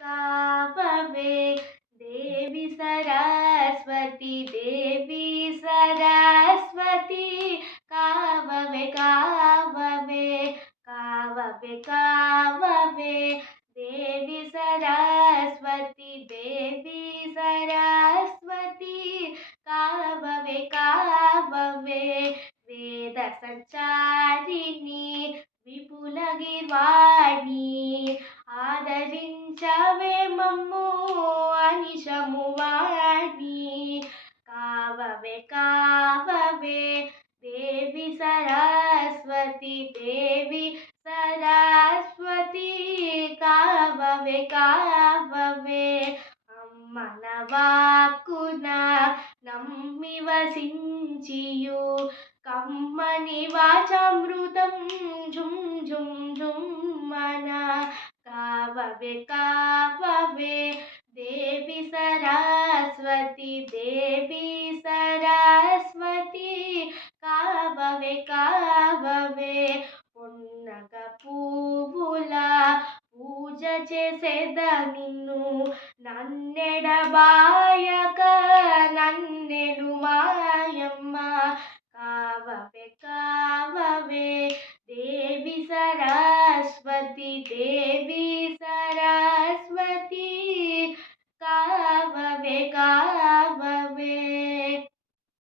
కావవే దేవి సరస్వతి దేవి సరస్వతి కావవే కావవే కావవే కావవే దేవి సరస్వతి దేవి సరస్వతి కావవే కావవే వేద సంచారిణి విపులగిర్వాణి ఆదరించవే మమ్ము అనిశము వాణి కావవే కావవే దేవి సరస్వతి దేవి సరస్వతి కావవే కావవే అమ్మన వాక్కున నమ్మి వసించియు కమ్మని వాచామృతం జుం జుం జుమ్మన కావవే కావవే దేవి సరస్వతి దేవి సరస్వతి కావవే కావవే ఉన్నగ పువ్వుల పూజ చేసేద నిన్ను నన్నెడబాయక నన్నెను మాయమ్మ కావవే కావవే దేవి సరస్వతి దేవి